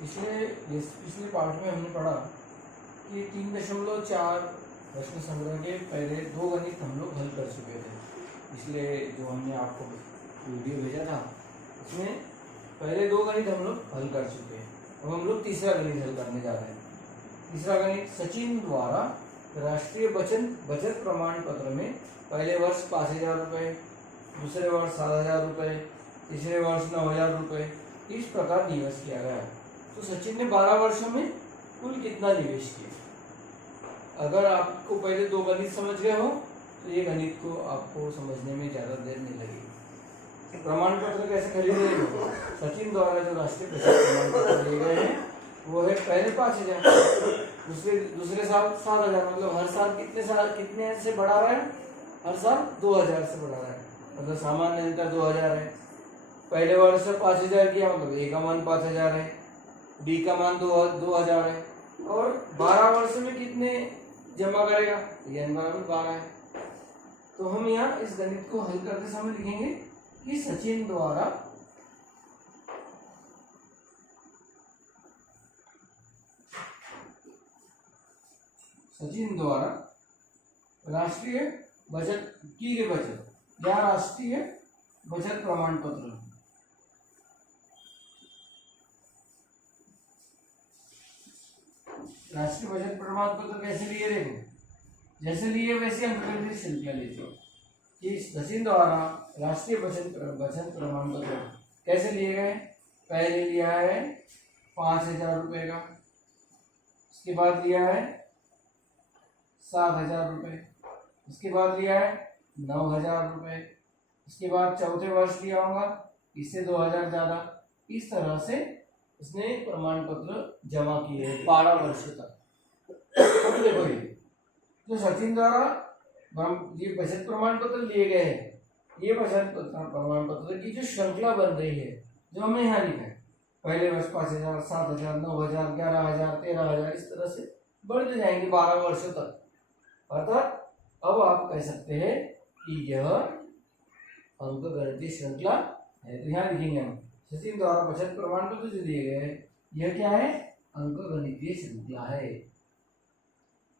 पिछले पार्ट में हमने पढ़ा कि 3.4 प्रश्न संग्रह के पहले 2 गणित हम लोग हल कर चुके थे। इसलिए जो हमने आपको वीडियो भेजा था उसमें पहले 2 गणित हम लोग हल कर चुके हैं। अब हम लोग तीसरा गणित हल करने जा रहे हैं। तीसरा गणित, सचिन द्वारा राष्ट्रीय बचत प्रमाण पत्र में पहले वर्ष 5,000 रुपये, दूसरे वर्ष 7,000 रुपये, तीसरे वर्ष 9,000 रुपये इस प्रकार निवेश किया गया। तो सचिन ने 12 वर्षों में कुल कितना निवेश किया? अगर आपको पहले 2 गणित समझ गए हो तो ये गणित को आपको समझने में ज़्यादा देर नहीं लगेगी। प्रमाण पत्र कैसे खरीदे हो? सचिन द्वारा जो राष्ट्रीय बचत प्रमाण पत्र लिए गए हैं वो है पहले 5,000, दूसरे साल 7,000, मतलब हर साल कितने से बढ़ा रहा है? हर साल 2,000 से बढ़ा रहा है, मतलब सामान्य अंतर 2,000 है। पहले वर्ष से 5,000 किया मतलब ए का मान 5,000 है, बी का मान 2,000 है, और 12 वर्ष में कितने जमा करेगा? n बराबर 12 है। तो हम यहाँ इस गणित को हल करते समय लिखेंगे कि सचिन द्वारा राष्ट्रीय बचत की गई बचत या राष्ट्रीय बचत प्रमाण पत्र राष्ट्रीय बचत प्रमाण पत्र कैसे लिए? देखो, जैसे लिए वैसे अंकगणित श्रृंखला लीजिए कि सचिन द्वारा राष्ट्रीय बचत प्रमाण पत्र कैसे लिए गए। पहले लिया है 5,000 रुपये का, उसके बाद लिया है 7,000 रुपये, उसके बाद लिया है 9,000 रुपये, इसके बाद चौथे वर्ष लिया होगा इससे 2,000 ज़्यादा। इस तरह से उसने प्रमाण पत्र जमा किए हैं 12 वर्ष तक। तो देखो, ये जो सचिन द्वारा ये बचत प्रमाण पत्र लिए गए हैं, ये बचत प्रमाण पत्र की जो श्रृंखला बन रही है जो हमने यहाँ लिखा है, पहले वर्ष 5,000, 7,000, 9,000, 11,000, 13,000 इस तरह से बढ़ते जाएंगे 12 वर्षों तक। अर्थात अब आप कह सकते हैं कि यह अंकगणितीय श्रृंखला है। तो यहाँ लिखेंगे हम सचिन द्वारा बचत प्रमाण पत्र जो दिए गए हैं यह क्या है? अंकगणितीय श्रृंखला है।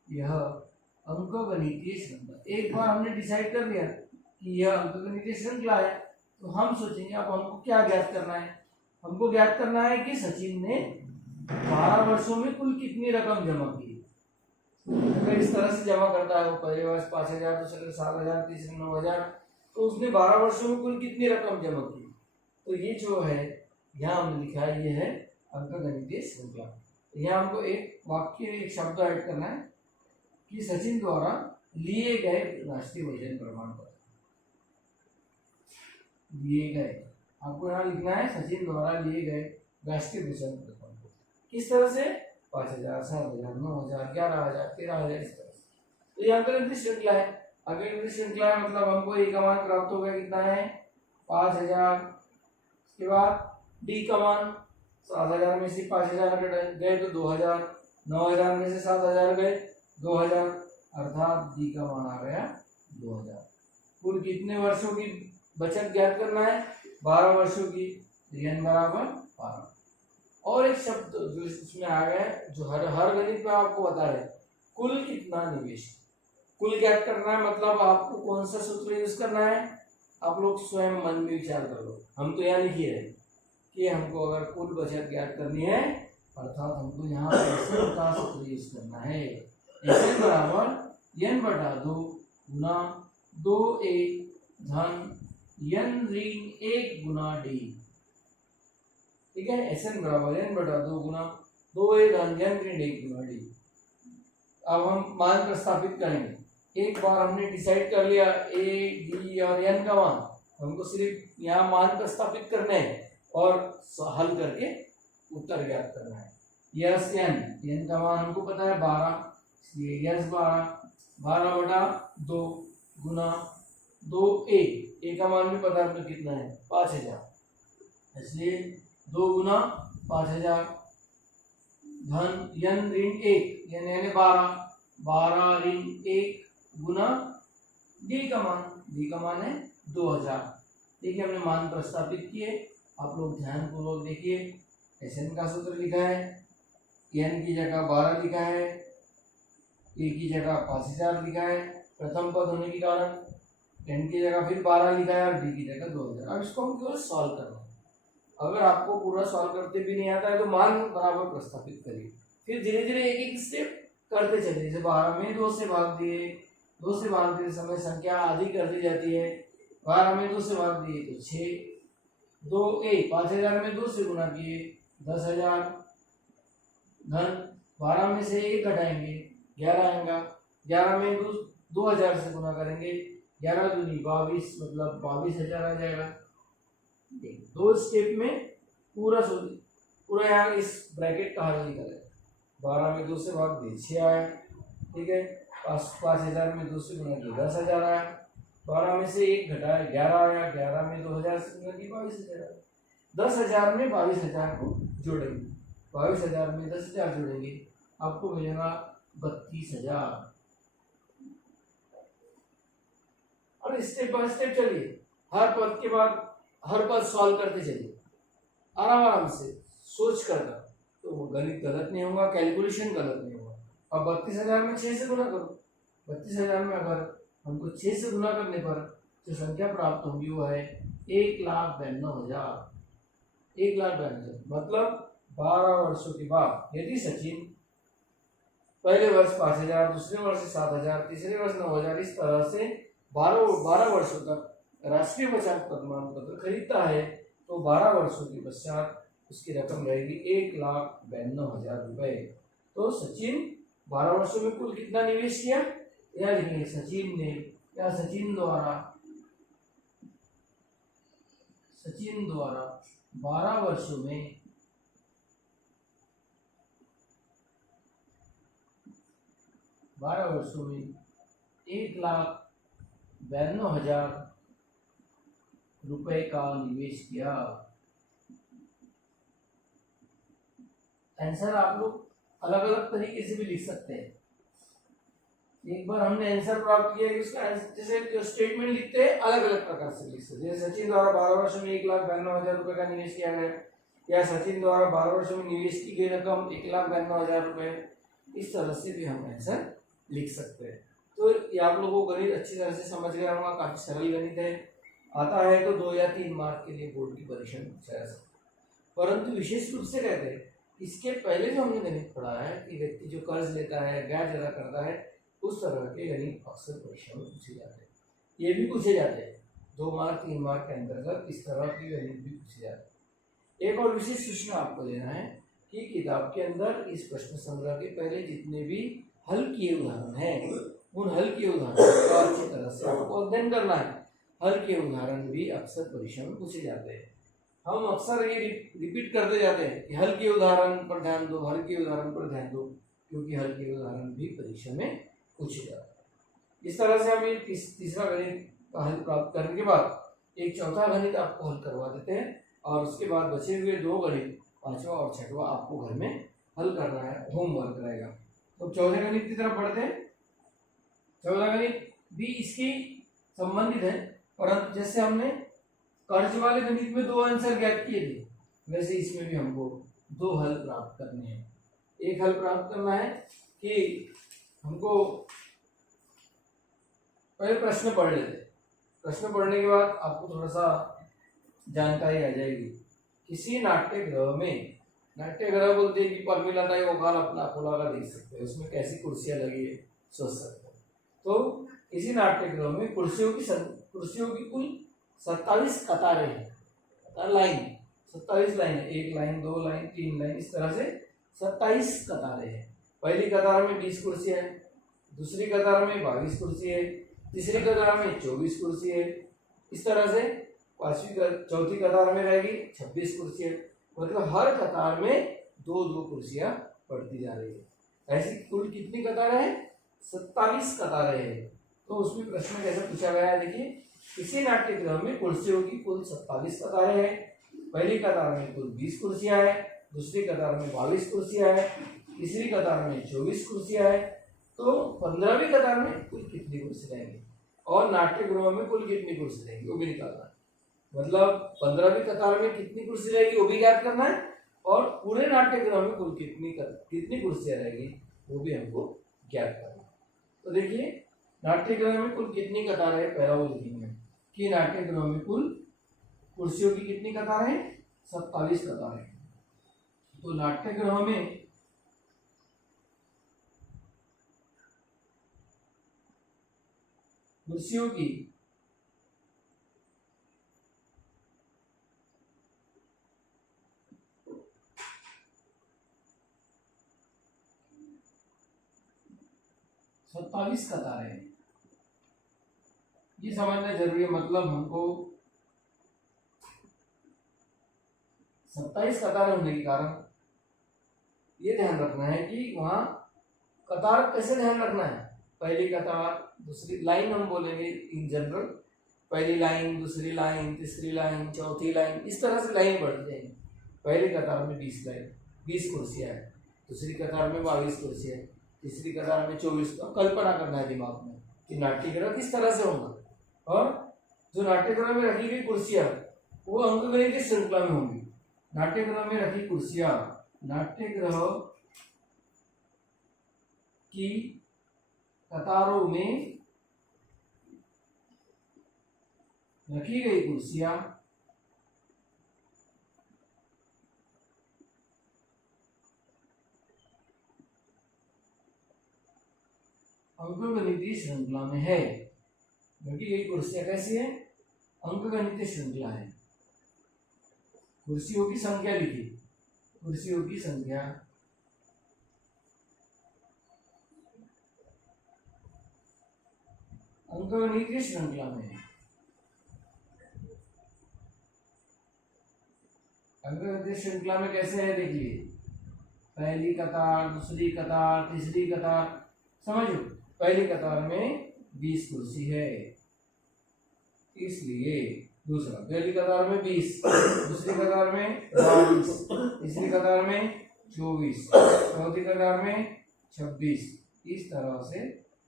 यह अंकगणितीय श्रृंखला, एक बार हमने डिसाइड कर लिया कि यह अंकगणितीय श्रृंखला है तो हम सोचेंगे अब हमको क्या ज्ञात करना है। हमको ज्ञात करना है कि सचिन ने 12 वर्षों में कुल कितनी रकम जमा की। अगर इस तरह से जमा करता है, वो पहले वर्ष 5,000, दूसरे 7,000, तीसरे 9,000, तो उसने 12 वर्षों में कुल कितनी रकम जमा की। तो ये जो है यहाँ हमने लिखा है ये है अंकगणितीय श्रृंखला। यहाँ हमको एक वाक्य, एक शब्द ऐड करना है कि सचिन द्वारा लिए गए राष्ट्रीय बचत प्रमाण पत्र लिए गए। आपको यहाँ लिखना है सचिन द्वारा लिए गए राष्ट्रीय बचत प्रमाण पत्र किस तरह से? 5,000, 7,000, 9,000, 11,000, 13,000 इस तरह से। तो ये अंकगणितीय श्रृंखला है। अंकगणितीय श्रृंखला है मतलब हमको ए का मान प्राप्त हो गया, कितना है? 5,000। उसके बाद डी का मान 7,000 में से 5,000 गए तो 2,000, 9,000 में से 7,000 गए 2,000, अर्थात डी का मान आ गया 2,000। कुल कितने वर्षों की बचत ज्ञात करना है? 12 वर्षों की, n बराबर 12। और एक शब्द जो इसमें आ गया है जो हर गणित में आपको बता रहे, कुल कितना निवेश। कुल ज्ञात करना है मतलब आपको कौन सा सूत्र यूज करना है? आप लोग स्वयं मन में विचार कर लो। हम तो यहाँ लिखिए है कि हमको अगर कुल बचत ज्ञात करनी है अर्थात हमको यहाँ SN का सूत्र यूज करना है। SN बराबर n/2 गुना 2a धन n ऋण 1 गुना d। ठीक है, SN बराबर n/2 गुना 2a धन n ऋण 1 गुना d। अब हम मान प्रस्तापित करेंगे। एक बार हमने डिसाइड कर लिया a, d और n का मान, हमको सिर्फ यहाँ मान प्रस्तापित करने हैं और हल करके उत्तर ज्ञात करना है। यस n का मान हमको पता है 12, इसलिए यस 12/2 गुना 2a का मान भी पता है तो कितना है? 5,000, इसलिए 2 गुना 5,000 धन n ऋण 1 यानी 12 ऋण 1 गुना डी का मान है 2,000। देखिए हमने मान प्रस्तापित किए, आप लोग ध्यानपूर्वक देखिए SN का सूत्र लिखा है, n की जगह 12 लिखा है, a की जगह 5000 लिखा है प्रथम पद होने के कारण, n की जगह फिर 12 लिखा है और d की जगह 2000। अब इसको हम केवल सॉल्व करना है। अगर आपको पूरा सॉल्व करते भी नहीं आता है तो मान बराबर प्रस्थापित करिए, फिर धीरे धीरे एक एक स्टेप करते चलिए। जैसे 12 में 2 से भाग दिए, 2 से भागते समय संख्या आधी कर दी जाती है। 12 में 2 से भाग दिए तो 6, 5000 में 2 से गुना किए 10,000, धन 12 में से 1 घटाएंगे 11 आएगा, 11 में 2000 से गुना करेंगे 11 दूनी 22, मतलब 22,000 आ जाएगा। दो स्टेप में पूरा यहाँ इस ब्रैकेट का हल निकल है। 12 में 2 से भाग दिए 6 आया, ठीक है। 5000 में 2 से गुना किया 10,000 आया, 12 में से 1 घटाया 11 आया, 11 में 2000 से गुना किया 22,000 आया। 10,000 में 22,000 को जोड़ेंगे, 22,000 में 10,000 जोड़ेंगे, आपको मिलेगा 32,000। और स्टेप बाय स्टेप चलिए, हर पद के बाद हर पद सॉल्व करते चलिए आराम आराम से सोच कर, तो वो गणित गलत नहीं होगा, कैलकुलेशन गलत नहीं होगा। अब 32,000 में 6 से गुना करो, 32,000 में अगर हमको 6 से गुना करने पर जो संख्या प्राप्त होगी वो है 1,92,000। 1,92,000 मतलब 12 वर्षों के बाद यदि सचिन पहले वर्ष 5,000, दूसरे वर्ष 7,000, तीसरे वर्ष 9,000, इस तरह से 12 वर्षों तक राष्ट्रीय बचत प्रमाण पत्र खरीदता है तो 12 वर्षों के पश्चात उसकी रकम रहेगी 1,92,000 रुपए। तो सचिन 12 वर्षों में कुल कितना निवेश किया, यह लिखेंगे सचिन ने, या सचिन द्वारा 12 वर्षों में 1,92,000 रुपए का निवेश किया। आंसर आप लोग अलग अलग तरीके से भी लिख सकते हैं। एक बार हमने आंसर प्राप्त किया कि उसका जैसे जो स्टेटमेंट लिखते हैं अलग अलग प्रकार से लिख सकते हैं। जैसे सचिन द्वारा 12 वर्षों में 1,92,000 रुपए का निवेश किया गया, या सचिन द्वारा 12 वर्षों में निवेश की गई रकम 1,92,000 रुपए, इस तरह से भी हम आंसर लिख सकते हैं। तो ये आप लोगों को गणित अच्छी तरह से समझ गया होगा, काफी सरल गणित है। आता है तो 2 या 3 मार्क के लिए बोर्ड की परीक्षा में पूछा जा सकता है, परंतु विशेष रूप से कहते हैं इसके पहले जो हमने गणित पढ़ा है कि व्यक्ति जो कर्ज लेता है, ब्याज अदा करता है, उस तरह के गणित अक्सर परीक्षा में पूछे जाते हैं। ये भी पूछे जाते हैं 2 मार्क 3 मार्क के अंतर्गत, इस तरह के गणित भी पूछे जाते हैं। एक और विशेष सूचना आपको देना है कि किताब के अंदर इस प्रश्न संग्रह के पहले जितने भी हल किए उदाहरण हैं, उन हल किए उदाहरण का अच्छी तरह से आपको अध्ययन करना है। हल के उदाहरण भी अक्सर परीक्षा में पूछे जाते हैं। हम अक्सर ये रिपीट करते जाते हैं कि हल के उदाहरण पर ध्यान दो, हल के उदाहरण पर ध्यान दो, क्योंकि हल के उदाहरण भी परीक्षा में पूछे जाते हैं। इस तरह से हम ये तीसरा गणित का हल प्राप्त करने के बाद एक चौथा गणित आपको हल करवा देते हैं, और उसके बाद बचे हुए 2 गणित 5वां और 6वां आपको घर में हल करना है, होमवर्क रहेगा। तो चौथे गणित की तरफ बढ़ते हैं। चौथा गणित भी इसकी संबंधित है, परंतु जैसे हमने कर्ज वाले गणित में 2 आंसर ज्ञात किए थे, वैसे इसमें भी हमको 2 हल प्राप्त करने हैं। एक हल प्राप्त करना है कि हमको पहले प्रश्न पढ़ लेते, प्रश्न पढ़ने के बाद आपको थोड़ा सा जानकारी आ जाएगी। किसी नाट्यगृह में, नाट्यगृह बोलते हैं कि परमिलता है, वो काल अपना खुला का देख सकते हैं, उसमें कैसी कुर्सियां लगी है सोच सकते हैं। तो इसी नाट्यगृह में कुर्सियों की कुल 27 कतारें हैं, लाइन 27 लाइन है, 1 लाइन 2 लाइन 3 लाइन, इस तरह से 27 कतारें हैं। पहली कतार में 20 कुर्सी है, दूसरी कतार में 22 कुर्सी है, तीसरी कतार में 24 कुर्सी है, इस तरह से चौथी कतार में रहेगी 26 कुर्सी है। मतलब हर कतार में 2-2 कुर्सियां पड़ती जा रही है। ऐसी कुल कितनी कतारें हैं? 27 कतारें हैं। तो उसमें प्रश्न कैसे पूछा गया है, देखिए, किसी नाट्यगृह में कुर्सियों की कुल 27 कतारें हैं। पहली कतार में कुल 20 कुर्सियां हैं, दूसरी कतार में 22 कुर्सियां हैं, तीसरी कतार में 24 कुर्सियां हैं। तो 15वीं कतार में कुल कितनी कुर्सी रहेंगी, और नाट्यगृह में कुल कितनी कुर्सी रहेंगी वो भी निकालना है। मतलब 15वीं कतार में कितनी कुर्सी रहेगी वो भी ज्ञात करना है, और पूरे नाट्यगृह में कुल कितनी कुर्सियां रहेगी वो भी हमको ज्ञात करना। तो देखिए नाट्यगृह में कुल कितनी कतारें है, पहला वो लिखेंगे कि नाट्यगृह में कुल कुर्सियों की कितनी कतारें हैं, 27 कतारें। तो नाट्यगृह में कुर्सियों की सत्ताईस कतारें, ये समझना जरूरी है। मतलब हमको 27 कतार होने के कारण ये ध्यान रखना है कि वहां कतार कैसे ध्यान रखना है, पहली कतार दूसरी लाइन हम बोलेंगे इन जनरल, पहली लाइन दूसरी लाइन तीसरी लाइन चौथी लाइन, इस तरह से लाइन बढ़ते हैं। पहली कतार में 20 कुर्सियां है, दूसरी कतार में 22 कुर्सियां है, तीसरी कतार में 24। कल्पना करना है दिमाग में कि नाट्यगृह किस तरह से होगा, और जो नाट्यगृह में रखी गई कुर्सियां वो अंकगणित की श्रृंखला में होंगी। नाट्यगृह में रखी कुर्सियां, नाट्यगृह की कतारों में रखी गई कुर्सियां अंकगणितीय श्रृंखला में है। रखी गई कुर्सियां कैसी है, अंकगणितीय श्रृंखला है। कुर्सियों की संख्या लिखी, कुर्सियों की संख्या अंकगणितीय श्रृंखला में है। अंकगणितीय श्रृंखला में कैसे है देखिए, पहली कतार दूसरी कतार तीसरी कतार, समझो पहली कतार में 20 कुर्सी है इसलिए, दूसरा पहली कतार में 20, दूसरी कतार में 22, तीसरी कतार में 24, चौथी कतार में 26। इस तरह से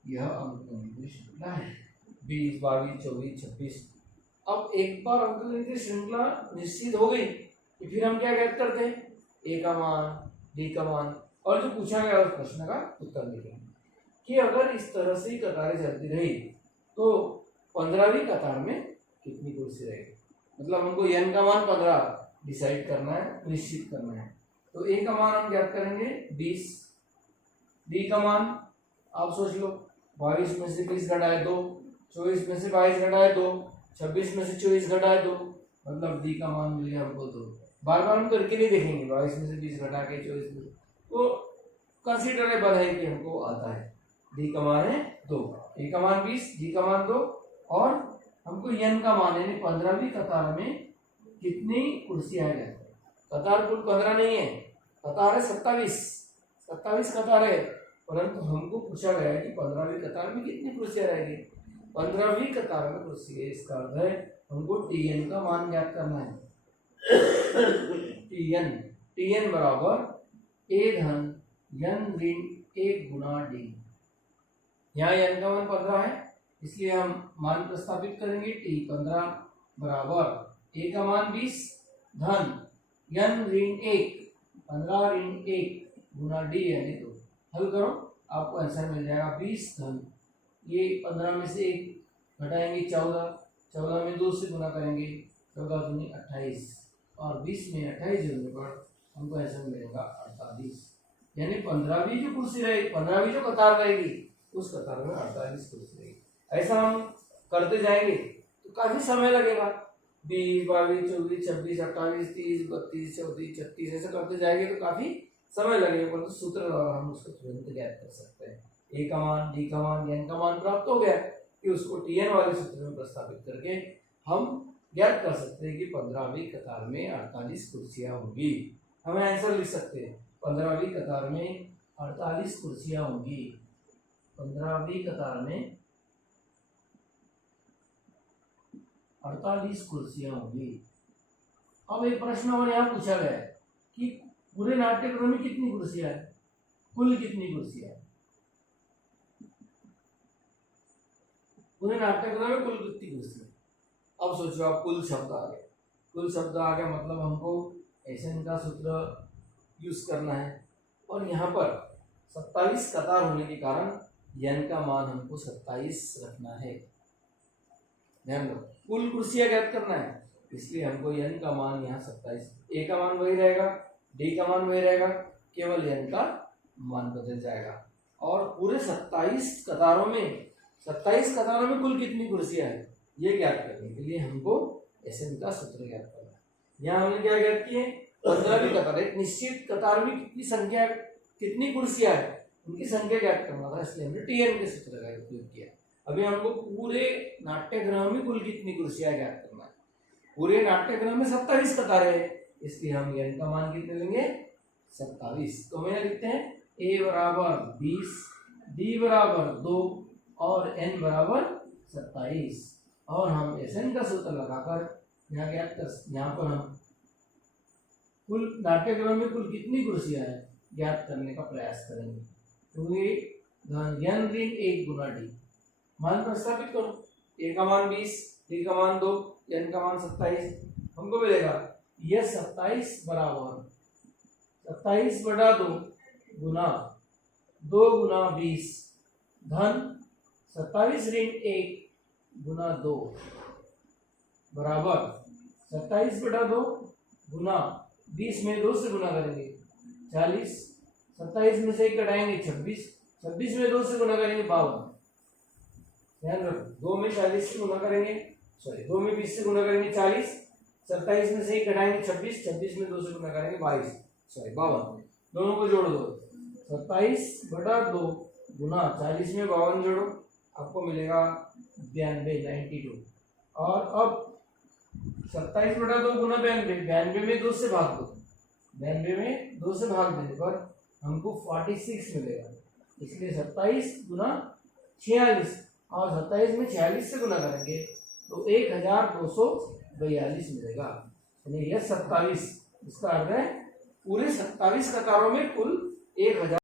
यह अंकगणितीय श्रृंखला है, 20 22 24 26। अब एक बार अंकगणितीय श्रृंखला निश्चित हो गई कि फिर हम क्या ज्ञात करते हैं, ए का मान डी का मान, और जो पूछा गया उस प्रश्न का उत्तर लिखेंगे कि अगर इस तरह से कतारें चलती रही तो 15वीं कतार में कितनी कुर्सी रहेगी। मतलब हमको n का मान 15 डिसाइड करना है, निश्चित करना है। तो a का मान हम ज्ञात करेंगे 20, d का मान आप सोच लो 22 में से 20 घटाए 2, 24 में से 22 घटाए 2, 26 में से 24 घटाए 2, मतलब d का मान मिल गया हमको 2। बार बार हम करके नहीं देखेंगे, 22 में से 20 घटा के 24 में, तो कंसिडरेबल है कि हमको आता है। d का मान है 2, a का मान 20, d का मान 2, और हमको n का मान यानी 15वीं कतार में कितनी कुर्सियां हैं। कतार कुल 15 नहीं है, कतार है 27 कतार है, परंतु हमको पूछा गया है कि 15वीं कतार में कितनी कुर्सियां रहेगी। 15वीं कतार में कुर्सी है, इसका अर्थ है हमको tn का मान ज्ञात करना है। tn बराबर a धन n ऋण 1 गुना d। यहाँ n का मान 15 है इसलिए हम मान प्रस्तावित करेंगे, t 15 बराबर a का मान 20 धन n ऋण 1, 15 ऋण 1 गुना d यानी 2। हल करो आपको आंसर मिल जाएगा 20 धन, ये 15 में से 1 घटाएंगे 14, 14 में 2 से गुना करेंगे 14 दूनी 28, और 20 में 28 जोड़ने पर हमको आंसर मिलेगा 48। यानी 15वीं जो कुर्सी रहेगी, 15वीं जो कतार रहेगी उस कतार में 48 कुर्सी रहेगी। ऐसा हम करते जाएंगे तो काफी समय लगेगा, 20 22 24 26 28 30 32 34 36 ऐसा करते जाएंगे तो काफी समय लगेगा, परंतु सूत्र द्वारा हम उसको तुरंत ज्ञात कर सकते हैं। ए का मान डी का मान n का मान प्राप्त हो गया कि उसको tn वाले सूत्र में प्रस्तावित करके हम ज्ञात कर सकते हैं कि 15वीं कतार में 48 कुर्सियां होंगी। हमें आंसर लिख सकते हैं 15वीं कतार में 48 कुर्सियां होंगी, 15वीं कतार में 48 कुर्सियां होंगी। अब एक प्रश्न और यहाँ पूछा गया है कि पूरे नाट्यगृह में कितनी कुर्सियां है, कुल कितनी कुर्सियां है, पूरे नाट्यगृह में कुल कितनी कुर्सियां। अब सोचो आप, कुल शब्द आ गया, कुल शब्द आ गया मतलब हमको एसएन का सूत्र यूज करना है। और यहाँ पर 27 कतार होने के कारण n का मान हमको 27 रखना है। ध्यान दो, कुल कुर्सियां ज्ञात करना है, इसलिए हमको n का मान यहाँ 27, a का मान वही रहेगा, d का मान वही रहेगा, केवल n का मान बदल जाएगा। और पूरे 27 कतारों में कुल कितनी कुर्सियां है ये ज्ञात करने के लिए हमको SN का सूत्र ज्ञात करना है। यहाँ हमने क्या ज्ञात किए, 15वीं कतार, एक निश्चित कतार में कितनी संख्या, कितनी कुर्सियां है उनकी संख्या ज्ञात करना था, इसलिए हमने TN के सूत्र का उपयोग किया। अभी हमको पूरे नाट्यगृह में कुल कितनी कुर्सियां ज्ञात करना है। पूरे नाट्यगृह में 27 कतारें है, इसलिए हम n का मान कितने लेंगे, 27। तो हम यहाँ लिखते हैं a बराबर 20, d बराबर 2 और n बराबर 27। और हम SN का सूत्र लगाकर यहाँ पर हम कुल नाट्यगृह में कुल कितनी कुर्सियां हैं ज्ञात करने का प्रयास करेंगे। तो ये n ऋण 1 गुना d, मान प्रस्तावित करो, a का मान 20, d का मान 2, n का मान 27, हमको मिलेगा यह 27 बराबर 27/2 गुना 2 गुना 20 धन 27 ऋण 1 गुना 2 बराबर 27/2 गुना 20 में 2 से गुना करेंगे 40, 27 में से 1 घटाएंगे 26, 26 में 2 से गुना करेंगे 52। ध्यान रखो, 2 में 40 से गुना करेंगे, 2 में 20 से गुना करेंगे 40, 27 में से 1 घटाएंगे 26, 26 में 2 से गुना करेंगे 52। दोनों को जोड़ दो, 27/2 गुना 40 में 52 जोड़ो, आपको मिलेगा 92। और अब 27/2 गुना 92 में 2 से भाग दो, 92 में 2 से भाग देने पर हमको 46 मिलेगा, इसलिए 27 गुना 46 और 27 में 46 से गुना करेंगे तो 1242 मिलेगा। यानी यह 27, इसका अर्थ है पूरे 27 कतारों में कुल 1000